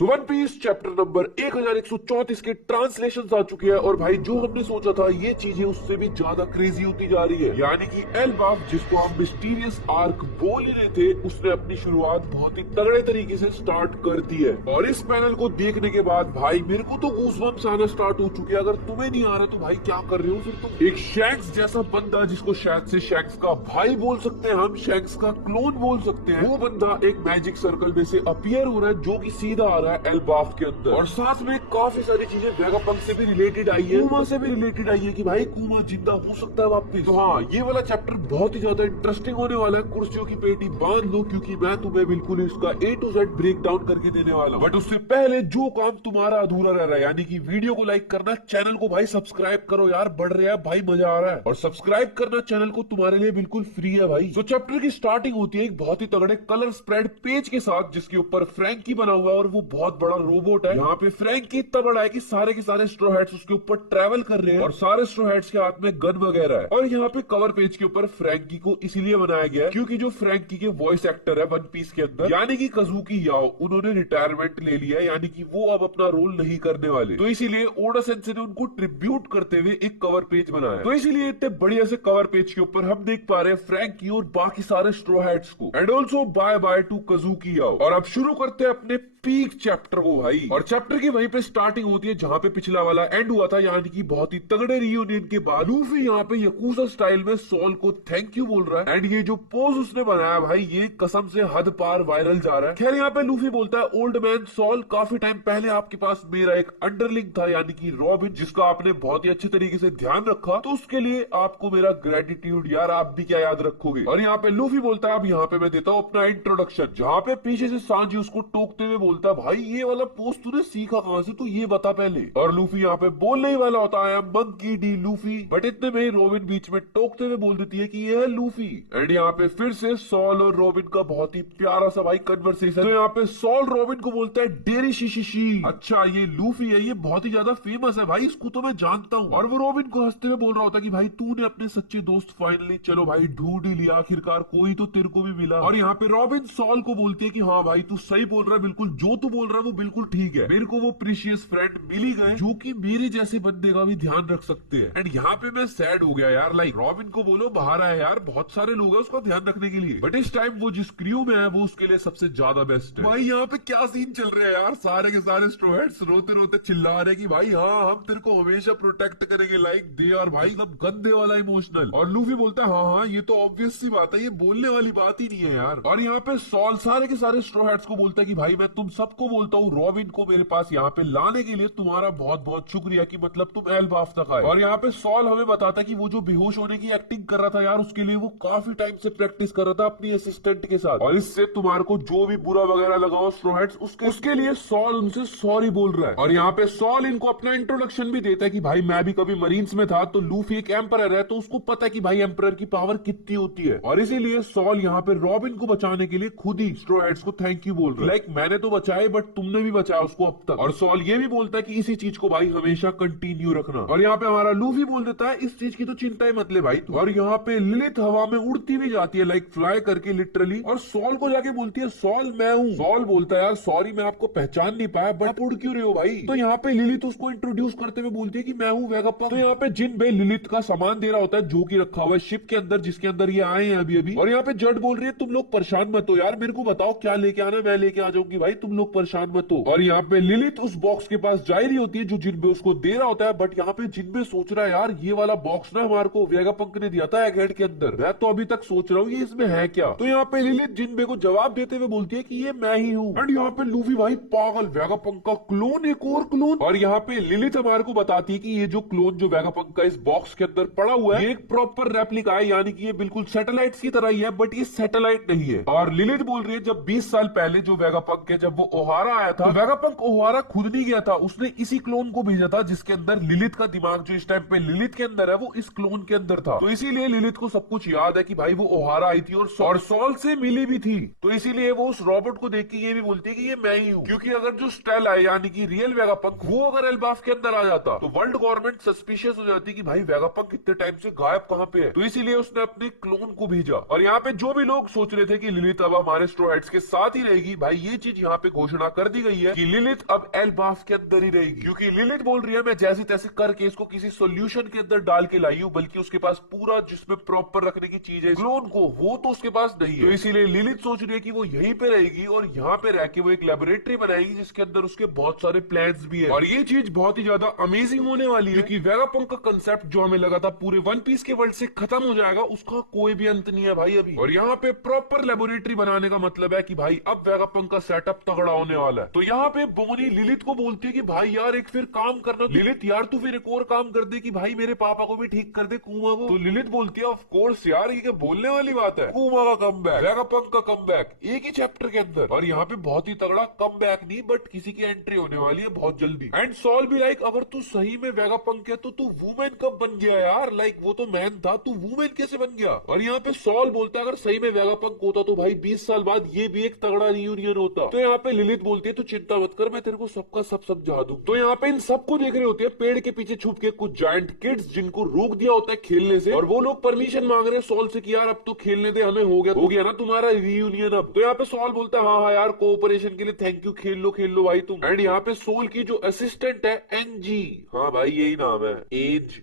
सो one piece chapter number 1134 के translation आ चुके हैं और भाई जो हमने सोचा था ये चीजें उससे भी ज्यादा क्रेजी होती जा रही है। यानी कि एल्बाफ जिसको हम मिस्टीरियस आर्क बोल ही रहे थे उसने अपनी शुरुआत बहुत ही तगड़े तरीके से स्टार्ट कर दी है। और इस पैनल को देखने के बाद भाई मेरे को तो गूज़बम्प्स आना स्टार्ट हो चुके हैं। अगर तुम्हें नहीं आ रहा तो भाई क्या कर रहे हो फिर तुम। एक शैंक्स जैसा बंदा जिसको शायद से शैंक्स का भाई बोल सकते हैं, हम शैंक्स का क्लोन बोल सकते हैं, वो बंदा एक मैजिक सर्कल में से अपीयर हो रहा है जो कि सीधा आ रहा है एल्बाफ के अंदर। और साथ में काफी सारी चीजें वेगापंक से भी रिलेटेड आई है, कूमा से भी रिलेटेड आई है कि भाई कूमा जिंदा हो सकता है वापस। तो हाँ, ये वाला चैप्टर बहुत ही ज्यादा इंटरेस्टिंग होने वाला है। कुर्सियों की पेटी बांध लो क्योंकि मैं तुम्हें बिल्कुल इसका A to Z break down करके देने वाला हूँ। बट उससे पहले जो काम तुम्हारा अधूरा रह रहा है, यानी कि वीडियो को लाइक करना, चैनल को भाई सब्सक्राइब करो यार, बढ़ रहा है भाई, मजा आ रहा है। और सब्सक्राइब करना चैनल को तुम्हारे लिए बिल्कुल फ्री है भाई। तो चैप्टर की स्टार्टिंग होती है एक बहुत ही तगड़े कलर स्प्रेड पेज के साथ जिसके ऊपर फ्रैंकी बना हुआ है और वो बहुत बड़ा रोबोट है। यहाँ पे फ्रैंकी इतना बड़ा है कि सारे के सारे स्ट्रो हेड्स उसके ऊपर ट्रेवल कर रहे हैं और सारे स्ट्रो हेड्स के हाथ में गन वगैरह है। और यहाँ पे कवर पेज के ऊपर फ्रैंकी को इसीलिए बनाया गया है क्योंकि जो फ्रैंकी के वॉइस एक्टर है वन पीस के अंदर यानी कि कज़ुकी याओ, उन्होंने रिटायरमेंट ले लिया है, यानी कि वो अब अपना रोल नहीं करने वाले। तो इसीलिए ओडा सेंसे ने उनको ट्रिब्यूट करते हुए एक कवर पेज बनाया। तो इसीलिए इतने बढ़िया से कवर पेज के ऊपर हम देख पा रहे हैं फ्रैंकी और बाकी सारे स्ट्रो हेड्स को। And also bye bye to Kazuki Yao. और अब शुरू करते हैं अपने पीक चैप्टर को भाई। और चैप्टर की वहीं पे स्टार्टिंग होती है जहां पे पिछला वाला एंड हुआ था, यानी कि बहुत ही तगड़े रियूनियन के बाद लूफी यहाँ पे यकूजा स्टाइल में सॉल को थैंक यू बोल रहा है। एंड ये जो पोज उसने बनाया भाई, ये कसम से हद पार वायरल जा रहा है। खैर यहाँ पे लूफी बोलता है, ओल्ड मैन सॉल, काफी टाइम पहले आपके पास मेरा एक अंडरलिंग था यानी कि रॉबिन, जिसका आपने बहुत ही अच्छे तरीके से ध्यान रखा, तो उसके लिए आपको मेरा ग्रेटिट्यूड यार, आप भी क्या याद रखोगे। और यहाँ पे लूफी बोलता है, अब यहाँ पे मैं देता हूँ अपना इंट्रोडक्शन, जहाँ पे पीछे से सांजी उसको टोकते हुए बोलता है, भाई ये वाला पोज तूने सीखा कहाँ से, तो ये बता पहले। और लूफी यहाँ पे बोलने ही वाला होता है मंकी डी लूफी, बट इतने में ही रोबिन बीच में टोकते हुए बोल देती है कि ये है लूफी। एंड यहाँ पे फिर से सॉल और रोबिन का बहुत ही प्यारा सा भाई कन्वर्सेशन। तो यहाँ पे सॉल रोबिन को बोलता है डेरी शीशी, अच्छा ये लूफी है, ये बहुत ही ज्यादा फेमस है भाई, इसको तो मैं जानता हूँ। और वो रोबिन को हंसते हुए बोल रहा होता है कि भाई तूने अपने सच्चे दोस्त फाइनली चलो भाई ढूंढ ही लिया, आखिरकार कोई तो तेरे को भी मिला। और यहाँ पे रोबिन सॉल को बोलती है कि हाँ भाई तू सही बोल रहा है, बिल्कुल जो तू बोल रहा है वो बिल्कुल ठीक है, मेरे को वो प्रीशियस फ्रेंड मिल ही गए जो कि मेरे जैसे बंदे का भी ध्यान रख सकते हैं। एंड यहाँ पे मैं सैड हो गया यार, लाइक रॉबिन को बोलो बाहर आए यार, बहुत सारे लोग हैं उसका ध्यान रखने के लिए, बट इस टाइम वो जिस क्रू में है वो उसके लिए सबसे ज्यादा बेस्ट है। भाई यहाँ पे क्या सीन चल रहा है यार, सारे के सारे स्ट्रो हेड्स रोते रोते चिल्ला रहे कि भाई हाँ हम तेरे को हमेशा प्रोटेक्ट करेंगे, लाइक दे आर भाई सब गंदे वाला इमोशनल। और लूफी बोलता है हाँ ये तो ऑब्वियस सी बात है, ये बोलने वाली बात ही नहीं है यार। और यहाँ पे सॉल सारे के सारे स्ट्रो हेड्स को बोलता है कि भाई मैं तुम सबको बोलता हूँ रॉबिन को मेरे पास यहाँ पे लाने के लिए तुम्हारा बहुत बहुत शुक्रिया कि मतलब तुम एल्बाफ तक आए। और यहाँ पे सॉल हमें बताता है कि वो जो बेहोश होने की एक्टिंग कर रहा था यार, उसके लिए वो काफी टाइम से प्रैक्टिस कर रहा था अपनी असिस्टेंट के साथ, और इससे तुम्हारे को जो भी बुरा वगैरह लगा हो स्ट्रो हेड्स, उसके लिए सॉल उनसे सॉरी बोल रहा है। और यहाँ पे सॉल इनको अपना इंट्रोडक्शन भी देता है कि भाई मैं भी कभी मरीन्स में था, तो लूफी एक एम्परर है, तो उसको पता है कि भाई एम्परर की पावर कितनी होती है। और इसीलिए सॉल यहाँ पे रॉबिन को बचाने के लिए खुद ही स्ट्रो हेड्स को थैंक यू बोल रहा है, लाइक मैंने तो बचाए बट तुमने भी बचाया उसको अब तक। और सॉल ये भी बोलता है कि इसी चीज को भाई हमेशा कंटिन्यू रखना। और यहाँ पे हमारा लूफी बोल देता है इस चीज की तो चिंता ही मत ले भाई तू। और यहाँ पे लिलिथ हवा में उड़ती भी जाती है, लाइक फ्लाई करके लिटरली, और सॉल को जाके बोलती है सॉल मैं हूँ। सॉल बोलता है यार सॉरी मैं आपको पहचान नहीं पाया, बट आप उड़ क्यों रहे हो भाई। तो यहाँ पे लिलिथ उसको इंट्रोड्यूस करते हुए बोलती है कि मैं हूँ वेगापंक। तो यहाँ पे जिनबे लिलिथ का सामान दे रहा होता है जो की रखा हुआ है शिप के अंदर, जिसके अंदर ये आए हैं अभी अभी। और यहाँ पे जड बोल रही है तुम लोग परेशान मत हो यार, मेरे को बताओ क्या लेके आना, मैं लेके आ जाऊंगी भाई, तुम लोग परेशान मत हो। और यहाँ पे लिलिथ उस बॉक्स के पास जा रही होती है जो जिनबे उसको दे रहा होता है, बट यहाँ पे जिनबे सोच रहा है यार ये वाला बॉक्स ना हमारे को वेगापंक ने दिया था एगहेड के अंदर, मैं तो अभी तक सोच रहा हूँ ये इसमें है क्या। तो यहाँ पे लिलिथ जिनबे को जवाब देते हुए बोलती है कि ये मैं ही हूँ। एंड यहाँ पे लूफी भाई पागल, वेगापंक का क्लोन, एक और क्लोन। और यहाँ पे लिलिथ हमारे को बताती है कि ये जो क्लोन जो वेगापंक का इस बॉक्स के अंदर पड़ा हुआ है, ये एक प्रॉपर रेप्लिका है, यानी कि ये बिल्कुल सैटेलाइट्स की तरह ही है, बट ये सैटेलाइट नहीं है। और लिलिथ बोल रही है जब 20 साल पहले जो वेगापंक है जब वो ओहारा आया था, तो वेगापंक ओहारा खुद नहीं गया था, उसने इसी क्लोन को भेजा था जिसके अंदर लिलिथ का दिमाग जो इस टाइम पे लिलिथ के अंदर है वो इस क्लोन के अंदर था। तो इसीलिए लिलिथ को सब कुछ याद है कि भाई वो ओहारा आई थी और सॉल से मिली भी थी। तो इसीलिए वो उस रॉबोट को देख के ये भी बोलती है कि ये मैं ही हूँ, क्योंकि अगर जो स्टेल है यानी कि रियल वेगापंक वो अगर एल्बाफ के अंदर आ जाता तो वर्ल्ड गवर्नमेंट सस्पिशियस हो जाती कि भाई वेगापंक इतने टाइम से गायब कहाँ पे है। तो इसीलिए उसने अपने क्लोन को भेजा। और यहाँ पे जो भी लोग सोच रहे थे कि लिलिथ अब हमारे स्ट्रो हेड्स के साथ ही रहेगी, भाई ये चीज यहाँ पे घोषणा घोषणा कर दी गई है कि लिलिथ अब एल्बाफ के अंदर ही रहेगी, क्योंकि लिलिथ बोल रही है मैं जैसे तैसे करके इसको किसी सॉल्यूशन के अंदर डाल के लाई हूँ, बल्कि उसके पास पूरा जिसमें प्रॉपर रखने की चीज है क्लोन को, वो तो उसके पास नहीं है। तो इसीलिए लिलिथ सोच रही है कि वो यहीं पे रहेगी और यहाँ पे रह के वो एक लेबोरेटरी बनाएगी जिसके अंदर उसके बहुत सारे प्लान्स भी है। और ये चीज बहुत ही ज्यादा अमेजिंग होने वाली है, क्योंकि वेगापंक का कंसेप्ट जो हमें लगा था पूरे वन पीस के वर्ल्ड से खत्म हो जाएगा, उसका कोई भी अंत नहीं है भाई अभी। और यहाँ पे प्रॉपर लेबोरेटरी बनाने का मतलब है कि भाई अब वेगापंक का सेटअप तगड़ा होने वाला है। तो यहाँ पे बोनी लिलिथ को बोलती है कि भाई यार एक फिर काम करना लिलिथ, यार तू फिर एक और काम कर दे कि भाई मेरे पापा को भी ठीक कर दे, कुमा को। तो लिलिथ बोलती है ऑफ कोर्स यार, ये क्या बोलने वाली बात है, कुमा का कमबैक, वेगापंक का कमबैक एक ही चैप्टर के अंदर। और यहाँ पे बहुत ही तगड़ा कमबैक नहीं बट किसी की एंट्री होने वाली है बहुत जल्दी। एंड सॉल भी लाइक अगर तू सही में वेगापंक है तो तू वुमेन कब बन गया यार, लाइक वो तो मैन था, तू वुमेन कैसे बन गया। और यहाँ पे सॉल बोलता है अगर सही में वेगापंक होता तो भाई 20 साल बाद ये भी एक तगड़ा रियूनियन होता। तो यहाँ पे लिलिथ बोलती है तू चिंता मत कर, मैं तेरे को सबका सब समझा दूं। तो यहाँ पे इन सबको देख रहे होते हैं पेड़ के पीछे छुप के कुछ जायंट किड्स जिनको रोक दिया होता है खेलने से, और वो लोग परमिशन मांग रहे हैं सॉल से कि यार अब तो खेलने दे, हमें हो गया ना तुम्हारा रियूनियन अब। तो यहाँ पे सॉल बोलता है हाँ यार कोऑपरेशन के लिए थैंक यू, खेल लो भाई तुम। एंड यहाँ पे सोल की जो असिस्टेंट है एनजी, हाँ भाई यही नाम है,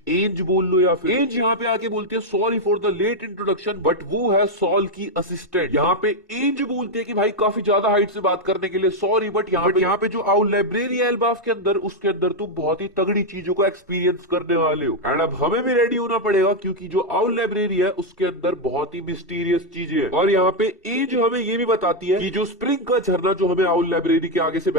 एंज बोल लो या फिर एंज, यहाँ पे आके बोलती है sorry for the late introduction, but वो है सॉल की असिस्टेंट। यहाँ पे एंज बोलती है कि भाई काफी ज्यादा हाइट से बात करने के लिए सॉरी, बट यहाँ पे जो आउल लाइब्रेरी है एल्बाफ के अंदर, उसके अंदर तुम बहुत ही तगड़ी चीजों को एक्सपीरियंस करने वाले हो। एंड अब हमें भी रेडी होना पड़ेगा क्योंकि जो आउल लाइब्रेरी है उसके अंदर बहुत ही मिस्टीरियस चीजें हैं। और यहाँ पे एंज हमें ये भी बताती है कि जो स्प्रिंग का झरना जो हमें आउल लाइब्रेरी के आगे से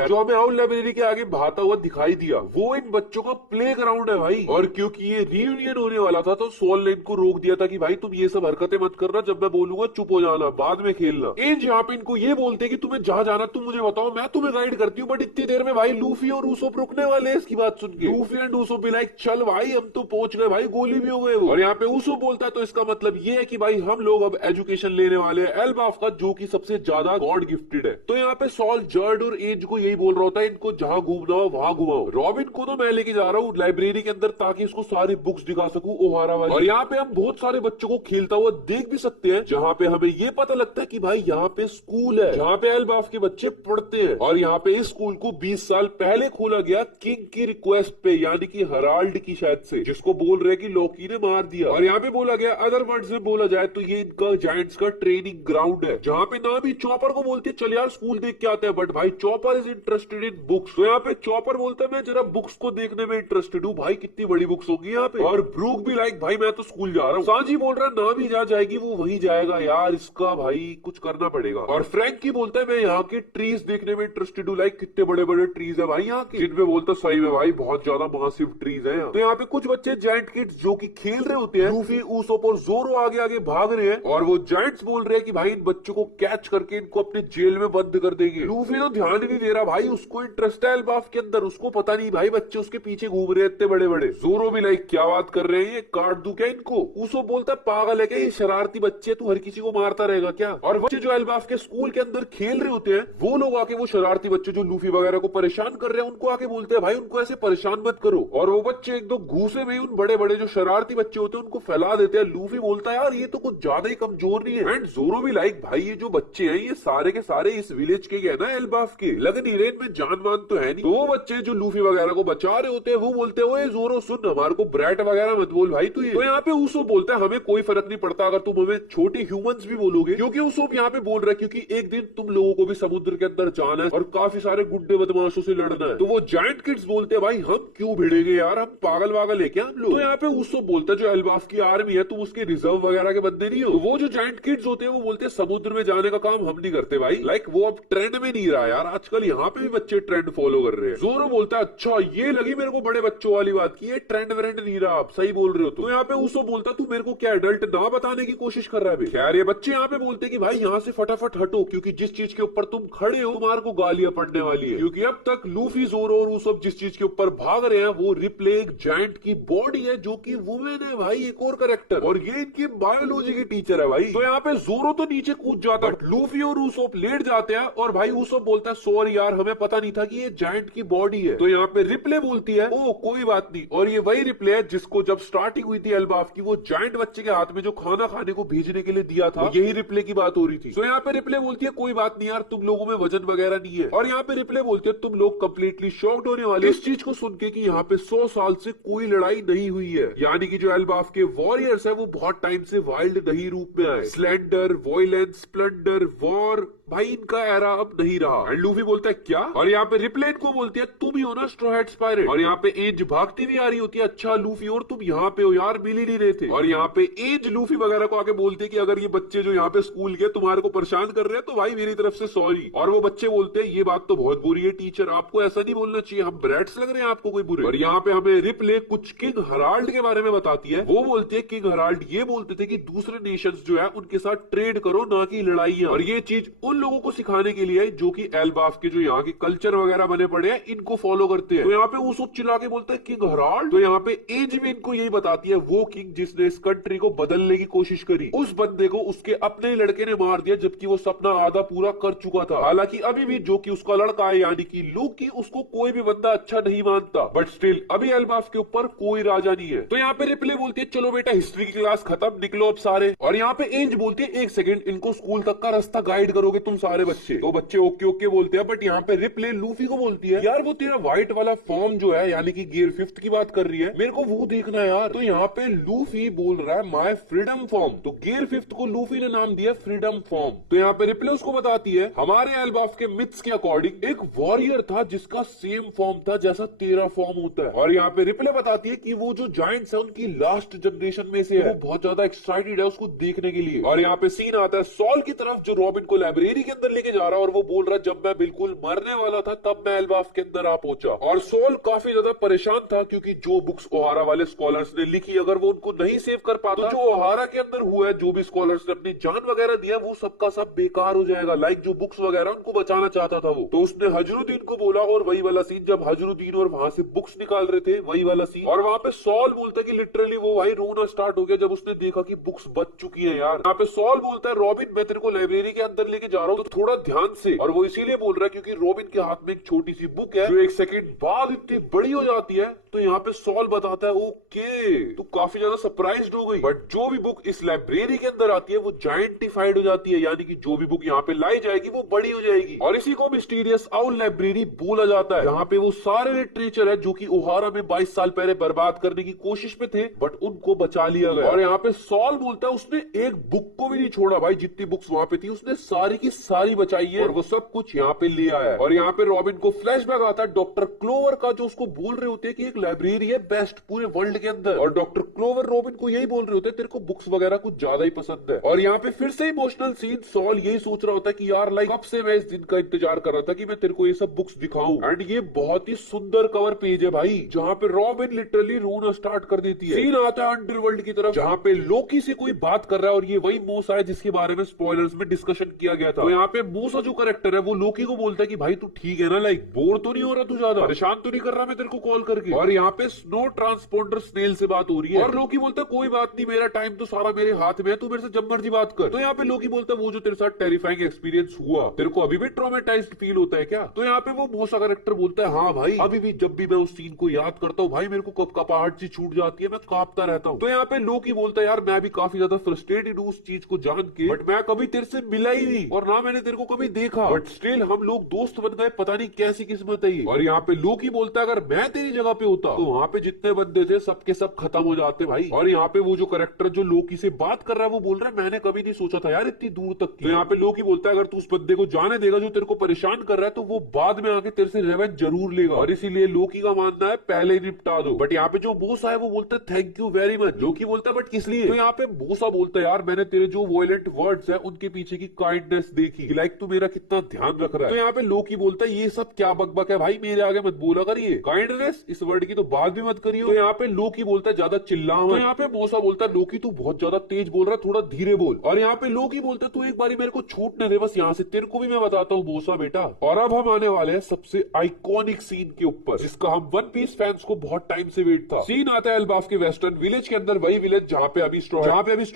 बहाता हुआ दिखाई दिया, वो इन बच्चों का प्ले ग्राउंड है भाई। और क्योंकि ये रियूनियन होने वाला था तो सॉल ने इनको रोक दिया था कि भाई तुम ये सब हरकतें मत करना, जब मैं बोलूंगा चुप हो जाना, बाद में खेलना। एंज यहाँ पे इनको ये बोलते हैं कि तुम्हें जहां जाना तुम मुझे बताओ, मैं तुम्हें गाइड करती हूँ। बट इतनी देर में भाई लूफी और उsopp रुकने वाले हैं इसकी बात सुन के। लूफी एंड उsopp भी लाइक चल भाई हम तो पहुंच गए भाई, गोली भी हो गए वो। और यहाँ पे उsopp बोलता है तो इसका मतलब ये है कि भाई हम लोग अब एजुकेशन लेने वाले हैं एल्बाफ का, जो कि सबसे ज्यादा गॉड गिफ्टेड है। तो यहाँ पे सॉल जर्ड और एंज को यही बोल रहा होता है इनको जहां घूमना हो वहां घुमाओ। रॉबिन को तो मैं लेके जा रहा हूँ लाइब्रेरी के अंदर ताकि इसको सारी बुक्स दिखा सकूं ओहारा वाली। और यहाँ पे हम बहुत सारे बच्चों को खेलता हुआ देख भी सकते हैं, जहाँ पे हमें ये पता लगता है कि भाई यहाँ पे स्कूल है जहाँ पे एल्बाफ के बच्चे पढ़ते हैं। और यहाँ पे इस स्कूल को 20 साल पहले खोला गया किंग की रिक्वेस्ट पे, यानी कि हराल्ड की शायद से, जिसको बोल रहे कि लोकी ने मार दिया। और यहाँ पे बोला गया अदर वर्ड्स में बोला जाए तो ये इनका जायंट्स का ट्रेनिंग ग्राउंड है, जहाँ पे ना भी चॉपर को बोलते चल यार स्कूल देख के आते हैं, बट भाई chopper is interested in books. तो यहाँ पे चॉपर बोलता है मैं जरा बुक्स को देखने में इंटरेस्टेड हूँ, भाई कितनी बड़ी बुक्स होगी यहाँ पे। और ब्रूक भी लाइक भाई मैं तो स्कूल जा रहा हूँ। सांजी बोल रहा है ना भी जा जाएगी वो वहीं जाएगा यार, इसका भाई कुछ करना पड़ेगा। और फ्रैंकी बोलता है मैं यहाँ के ट्रीज देखने में इंटरेस्टेड हूँ, लाइक कितने बड़े बड़े ट्रीज है भाई यहाँ के। जिनमें बोलता सही में भाई बहुत ज्यादा मासिव ट्रीज है यहाँ। तो यहाँ पे कुछ बच्चे जायंट किड्स जो कि खेल रहे होते हैं, लूफी उsopp और जोरो आगे आगे भाग रहे हैं, और वो जायंट्स बोल रहे हैं कि भाई इन बच्चों को कैच करके इनको अपने जेल में बंद कर देंगे। लूफी तो ध्यान ही नहीं दे रहा भाई, उसको इंटरेस्ट है एल्बाफ के अंदर, उसको पता नहीं भाई बच्चे उसके पीछे घूम रहे हैं इतने बड़े बड़े। जोरो भी लाइक क्या बात कर रहे हैं, ये काट दूं क्या इनको। उsopp बोलता है पागल है क्या, ये शरारती बच्चे, तू हर किसी को मारता रहेगा क्या। और बच्चे जो एल्बाफ के स्कूल के अंदर खेल रहे होते हैं, वो लोग आके वो शरारती बच्चे जो लूफी वगैरह को परेशान कर रहे हैं उनको आके बोलते हैं भाई उनको ऐसे परेशान मत करो। और वो बच्चे एक दो घूसे में उन बड़े बड़े जो शरारती बच्चे होते हैं उनको फैला देते हैं। लूफी बोलता है यार ये तो कुछ ज्यादा ही कमजोर नहीं है। एंड जोरो भी लाइक भाई ये जो बच्चे हैं ये सारे के सारे इस विलेज के है ना एल्बाफ के, लग नहीं रहे इनमें जान मान तो है नहीं। तो वो बच्चे जो लूफी वगैरह को बचा रहे होते हैं वो बोलते हैं ओए जोरो सुन, हमारे को ब्रैट वगैरह मत बोल भाई तू। तो यहाँ पे उsopp बोलता है हमें कोई फर्क नहीं पड़ता अगर तुम हमें छोटे ह्यूमंस भी बोलोगे, क्योंकि उsopp यहाँ पे बोल रहा है क्योंकि एक दिन तुम लोगों को भी समुद्र के अंदर जाना है और काफी सारे गुड्डे बदमाशों से लड़ना है। तो वो जायंट किड्स बोलते हैं भाई हम क्यों भिड़ेंगे यार, हम पागल वागल है क्या हम लोग। तो यहाँ पे उsopp बोलता है जो एल्बाफ की आर्मी है तुम उसके रिजर्व वगैरह के बंदे नहीं हो। तो वो जो जायंट किड्स होते हैं वो बोलते हैं समुद्र में जाने का काम हम नहीं करते भाई, लाइक वो अब ट्रेंड में नहीं रहा यार, आजकल यहाँ पे भी बच्चे ट्रेंड फॉलो कर रहे हैं। जोरो बोलता है अच्छा ये लगी मेरे को बड़े बच्चों वाली बात की, ये ट्रेंड व्रेंड नहीं रहा, आप सही बोल रहे हो। तो यहाँ पे उsopp बोलता तू मेरे को क्या एडल्ट ना बताने की कोशिश कर रहा है। खैर ये बच्चे यहाँ पे बोलते कि भाई यहाँ से फटाफट हटो, क्योंकि जिस चीज के ऊपर तुम खड़े हो तुम्हारे को गालियां पड़ने वाली है। क्योंकि अब तक लूफी जोरो और उsopp जिस चीज के ऊपर भाग रहे हैं वो रिप्ले एक जायंट की बॉडी है जो कि वुमेन है भाई, एक और करेक्टर, और ये इनकी बायोलॉजी की टीचर है भाई। तो यहाँ पे जोरो तो नीचे कूद जाता है, लूफी और उsopp लेट जाते हैं, और भाई उsopp बोलता है सॉरी यार हमें पता नहीं था कि ये जायंट की बॉडी है। तो यहाँ पे रिप्ले बोलती है ओ कोई बात नहीं, और ये वही रिप्ले है जिसको जब स्टार्टिंग हुई थी एल्बाफ की वो जायंट बच्चे के हाथ में जो खाना खाने को भेजने के लिए दिया था, यही रिप्ले की बात हो रही थी। तो यहाँ पे रिप्ले बोलती है कोई बात नहीं यार तुम लोगों में वजन वगैरह वगैरह नहीं है। और यहाँ पे रिप्ले बोलते हैं तुम लोग कंप्लीटली शॉक्ड होने वाले इस चीज को सुन के कि यहाँ पे 100 साल से कोई लड़ाई नहीं हुई है, यानी कि जो एल्बाफ के वॉरियर्स है वो बहुत टाइम से वाइल्ड नहीं रूप में आए। स्लेंडर, वॉयलेंस, प्लंडर, वॉर, भाई इनका एरा अब नहीं रहा। एंड लूफी बोलता है क्या? और यहाँ पे रिप्ले इनको बोलती है तुम ही हो ना स्ट्रॉ हैट्स पायरेट। और यहाँ पे एज भागती भी आ रही होती है, अच्छा लूफी और तुम यहाँ पे हो यार, मिल ही नहीं रहे थे। और यहाँ पे एज लूफी वगैरह को आके बोलते हैं कि अगर ये बच्चे जो यहाँ पे स्कूल के तुम्हारे को परेशान कर रहे हैं तो भाई मेरी तरफ से सॉरी। और वो बच्चे बोलते हैं ये बात तो बहुत बुरी है टीचर, आपको ऐसा नहीं बोलना चाहिए, हम ब्रैट्स लग रहे हैं आपको कोई बुरे। और यहाँ पे हमें रिप्ले कुछ किंग हराल्ड के बारे में बताती है। वो बोलती है किंग हराल्ड ये बोलते थे कि दूसरे नेशंस जो है उनके साथ ट्रेड करो ना कि लड़ाइयां। और ये चीज उन लोगों को सिखाने के लिए जो कि एल्बाफ के जो यहाँ के कल्चर वगैरह बने पड़े हैं इनको फॉलो करते हैं। तो यहाँ पे वो चिल्ला के बोलते हैं किंग हराल्ड। तो यहाँ पे एज भी इनको यही बताती है वो किंग जिसने इस कंट्री को बदलने की कोशिश करी, उस बंदे को उसके अपने ही लड़के ने मार दिया जबकि वो सपना आधा पूरा कर चुका था। हालांकि अभी भी जो कि उसका लड़का है यानी कि लूकी उसको कोई भी बंदा अच्छा नहीं मानता, बट स्टिल अभी एल्बाफ के ऊपर कोई राजा नहीं है। तो यहाँ पे रिप्ले बोलती है चलो बेटा हिस्ट्री की क्लास खत्म, निकलो अब सारे। और यहाँ पे एज बोलती है एक सेकंड, इनको स्कूल तक का रास्ता गाइड करोगे तुम सारे बच्चे? तो बच्चे ओके ओके बोलते हैं, बट यहाँ पे रिप्ले लूफी को बोलती है यार वो तेरा व्हाइट वाला फॉर्म जो है यानी कि गियर 5th की बात कर रही है, मेरे को वो देखना है यार। तो यहाँ पे लूफी बोल रहा है माय फ्रीडम फॉर्म, तो गियर 5th को लूफी ने नाम दिया फ्रीडम फॉर्म। तो यहाँ पे रिप्ले उसको बताती है हमारे एल्बाफ के मिथ्स के अकॉर्डिंग एक वॉरियर था जिसका सेम फॉर्म था जैसा तेरा फॉर्म होता है। और यहाँ पे रिप्ले बताती है कि वो जो जायंट्स है उनकी लास्ट जनरेशन में से है, वो बहुत ज्यादा एक्साइटेड है उसको देखने के लिए। और यहाँ पे सीन आता है सॉल की तरफ जो रॉबिन को लाइब्रेरी के अंदर लेके जा रहा है और वो बोल रहा है जब मैं बिल्कुल मरने वाला था तब मैं एल्बाफ के अंदर आ पहुंचा। और सॉल काफी ज्यादा परेशान था क्योंकि जो बुक्स ओहारा वाले स्कॉलर्स ने लिखी अगर वो उनको नहीं सेव कर पाता तो जो ओहारा के अंदर हुआ है जो भी स्कॉलर्स ने अपनी जान वगैरह दिया वो सबका सब बेकार हो जाएगा। लाइक जो बुक्स वगैरह उनको बचाना चाहता था वो, तो उसने हजरुद्दीन को बोला और वही वाला सीन जब हजरुद्दीन और वहां से बुक्स निकाल रहे थे वही वाला सीन। और वहां पे सॉल बोलता है कि लिटरली वो भाई रोना स्टार्ट हो गया जब उसने देखा कि बुक्स बच चुकी है यार। यहाँ पे सॉल बोलता है रॉबिन मैं तेरे को लाइब्रेरी के अंदर लेके जा रहा हूँ तो थोड़ा ध्यान से। और वो इसीलिए बोल रहा है क्योंकि रॉबिन के हाथ में एक छोटी सी बुक है जो एक सेकंड बाद इतनी बड़ी हो जाती है। तो यहाँ पे सॉल बताता है ओके, तो काफी ज्यादा सरप्राइज्ड हो गई, बट जो भी बुक इस लाइब्रेरी के अंदर आती है वो जायंटिफाइड हो जाती है, यानी कि जो भी बुक यहाँ पे लाई जाएगी वो बड़ी हो जाएगी। और इसी को मिस्टीरियस आउल लाइब्रेरी बोला जाता है। यहाँ पे वो सारे लिटरेचर है जो कि ओहारा में 22 साल पहले बर्बाद करने की कोशिश में थे बट उनको बचा लिया गया। और यहाँ पे सॉल बोलता है उसने एक बुक को भी नहीं छोड़ा भाई, जितनी बुक्स वहां पे थी उसने सारी की सारी बचाई है और वो सब कुछ यहाँ पे ले आया है। और यहाँ पे रॉबिन को फ्लैशबैक आता है डॉक्टर क्लोवर का जो उसको बोल रहे होते हैं कि एक लाइब्रेरी है बेस्ट पूरे वर्ल्ड के अंदर। और डॉक्टर क्लोवर रॉबिन को यही बोल रहे होते हैं तेरे को बुक्स वगैरह कुछ ज्यादा ही पसंद है। और यहाँ पे फिर से इमोशनल सीन, सॉल यही सोच रहा होता है कि यार लाइक कब से मैं इस दिन का इंतजार कर रहा था कि मैं तेरे को ये सब बुक्स दिखाऊं। एंड ये बहुत ही सुंदर कवर पेज है भाई जहाँ पे रॉबिन लिटरली रोना स्टार्ट कर देती है। सीन आता है अंडरवर्ल्ड की तरफ जहाँ पे लोकी से कोई बात कर रहा है और ये वही मूसा है जिसके बारे में स्पॉयलर्स में डिस्कशन किया गया था। तो यहाँ पे मूसा जो कैरेक्टर है वो लोकी को बोलता है कि भाई तू ठीक है ना, लाइक बोर तो नहीं हो रहा, तू ज्यादा परेशान तो नहीं कर रहा मैं तेरे को कॉल करके। और यहाँ पे स्नो ट्रांसपोंडर स्नेल से बात हो रही है और लोकी बोलता है कोई बात नहीं, मेरा टाइम तो सारा मेरे हाथ में है, तू मेरे से जब मर्जी बात कर। तो यहाँ पे लोकी बोलता है वो जो तेरे साथ टेरिफाइंग एक्सपीरियंस हुआ तेरे को अभी भी ट्रॉमेटाइज्ड फील होता है क्या? तो यहाँ पे वो मूसा कैरेक्टर बोलता है हाँ भाई अभी भी जब भी मैं उस सीन को याद करता हूँ भाई मेरे को कब कपाहट सी छूट जाती है, मैं कांपता रहता हूँ। तो यहाँ पे लोकी बोलता है यार मैं भी काफी ज्यादा फ्रस्ट्रेटेड हूँ उस चीज को जान के, बट मैं कभी तेरे से मिला ही नहीं और ना मैंने तेरे को कभी देखा, बट स्टिल हम लोग दोस्त बन गए, पता नहीं कैसी किस्मत है ये। और यहाँ पे लोकी बोलता है अगर मैं तेरी जगह पे होता तो वहाँ पे जितने बंदे थे सबके सब खत्म हो जाते भाई। और यहाँ पे वो जो कैरेक्टर जो लोकी से बात कर रहा है वो बोल रहा है मैंने कभी नहीं सोचा था यार इतनी दूर तक की। तो यहाँ पे लोकी बोलता है अगर तू उस बंदे को जाने देगा जो तेरे को परेशान कर रहा है तो वो बाद में आके तेरे से रिवेंज जरूर लेगा, और इसीलिए लोकी का मानना है पहले ही निपटा दो। बट यहाँ पे जो बोसा है वो बोलता है थैंक यू वेरी मच। लोकी बोलता है बट किस लिए? तो यहाँ पे बोसा बोलता है यार मैंने तेरे जो वॉयलेंट वर्ड्स है उनके पीछे की काइंडनेस देखी, लाइक तू मेरा कितना ध्यान रख रहा है। तो यहाँ पे लोकी बोलता है ये सब क्या बकबक है भाई, मेरे आगे मत बोला करिए, काइंडनेस इस वर्ड की तो बात भी मत करिए। तो यहाँ पे लोकी बोलता है ज्यादा चिल्लाओ। तो यहाँ पे बोसा बोलता है लोकी तू बहुत ज्यादा तेज बोल रहा है, थोड़ा धीरे बोल। और यहाँ पे लोकी बोलता है तू एक बारी मेरे को छूटने दे बस यहाँ से, तेरे को भी मैं बताता हूँ बोसा बेटा। और अब हम आने वाले हैं सबसे आइकॉनिक सीन के ऊपर जिसका हम वन पीस फैंस को बहुत टाइम से वेट था। सीन आता है एल्बाफ के वेस्टर्न विलेज के अंदर, वही विलेज जहाँ पे अभी स्ट्रॉ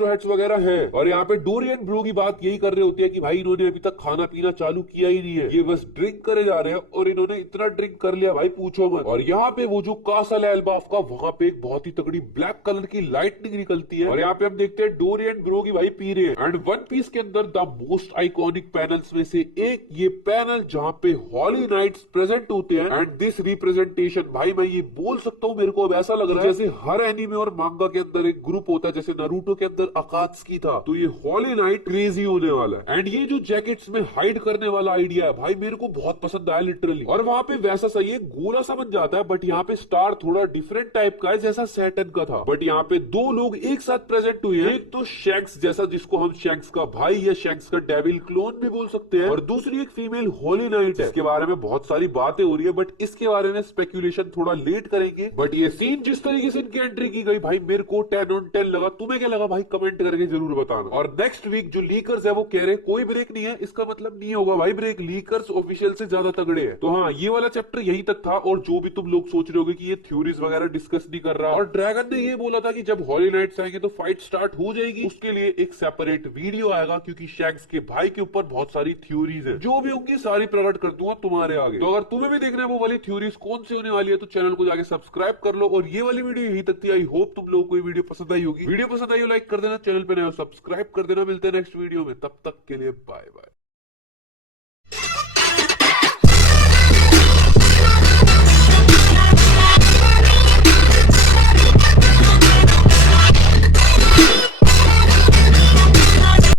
हैट्स वगैरह है। और यहाँ पे डोरियन ब्रो की बात यही कर रहे होते हैं कि भाई इन्होंने अभी तक खाना पीना चालू किया ही नहीं है, ये बस ड्रिंक करे जा रहे हैं और इन्होंने इतना ड्रिंक कर लिया भाई पूछो मत। और यहाँ पे वो जो कासल एल्बाफ का वहां पे एक बहुत ही तगड़ी ब्लैक कलर की लाइटनिंग निकलती है और यहाँ पे हम देखते हैं डोरी एंड ग्रो की भाई पी रहे हैं। एंड वन पीस के अंदर द मोस्ट आइकॉनिक पैनल्स में से एक ये पैनल जहाँ पे हॉली नाइट्स प्रेजेंट होते हैं। एंड दिस रिप्रेजेंटेशन भाई मैं ये बोल सकता हूँ, मेरे को अब ऐसा लग रहा है जैसे हर एनीमे और मांगा के अंदर एक ग्रुप होता है, जैसे नारुतो के अंदर अकात्सुकी था, तो ये हॉली नाइट क्रेजी होने वाला है। एंड ये जो जैकेट्स में हाइड करने वाला आइडिया है भाई मेरे को बहुत पसंद आया लिटरली। और वहां पे वैसा सही है गोला सा बन जाता है, बट यहाँ पे स्टार थोड़ा डिफरेंट टाइप का है जैसा सैटर्न का था। बट यहाँ पे दो लोग एक साथ प्रेजेंट हुए हैं, एक तो शैंक्स जैसा जिसको हम शैंक्स का भाई या शैंक्स का डेविल क्लोन भी बोल सकते हैं, और दूसरी एक फीमेल हॉली नाइट है। इसके बारे में बहुत सारी बातें हो रही है, बट इसके बारे में स्पेक्यूलेशन थोड़ा लेट करेंगे। बट ये सीन जिस तरीके से इनकी एंट्री की गई भाई मेरे को 10 on 10 लगा। तुम्हें क्या लगा भाई कमेंट करके जरूर बताना। और नेक्स्ट वीक जो लीकर्स है वो कह रहे कोई ब्रेक नहीं है, इसका मतलब नहीं होगा भाई ब्रेक, लीकर्स ऑफिशियल से ज्यादा तगड़े हैं। तो हाँ ये वाला चैप्टर यहीं तक था। और जो भी तुम लोग सोच रहे होगे कि ये थ्योरीज वगैरह डिस्कस नहीं कर रहा, और ड्रैगन ने ये बोला था कि जब हॉली नाइट्स आएंगे तो फाइट स्टार्ट हो जाएगी, उसके लिए एक सेपरेट वीडियो आएगा क्योंकि शैंक्स के भाई के ऊपर बहुत सारी थ्योरीज है, जो भी होंगी सारी प्रकट कर दूंगा तुम्हारे आगे। तो अगर तुम्हें भी देखना है वो वाली थ्योरीज कौन सी होने वाली है तो चैनल को जाके सब्सक्राइब कर लो। और ये वाली वीडियो यहीं तक थी। आई होप तुम लोगों को ये वीडियो पसंद आई होगी। वीडियो पसंद आई हो लाइक कर देना, चैनल पे नए हो सब्सक्राइब कर देना। मिलते हैं नेक्स्ट वीडियो में, तब तक के लिए बाय बाय।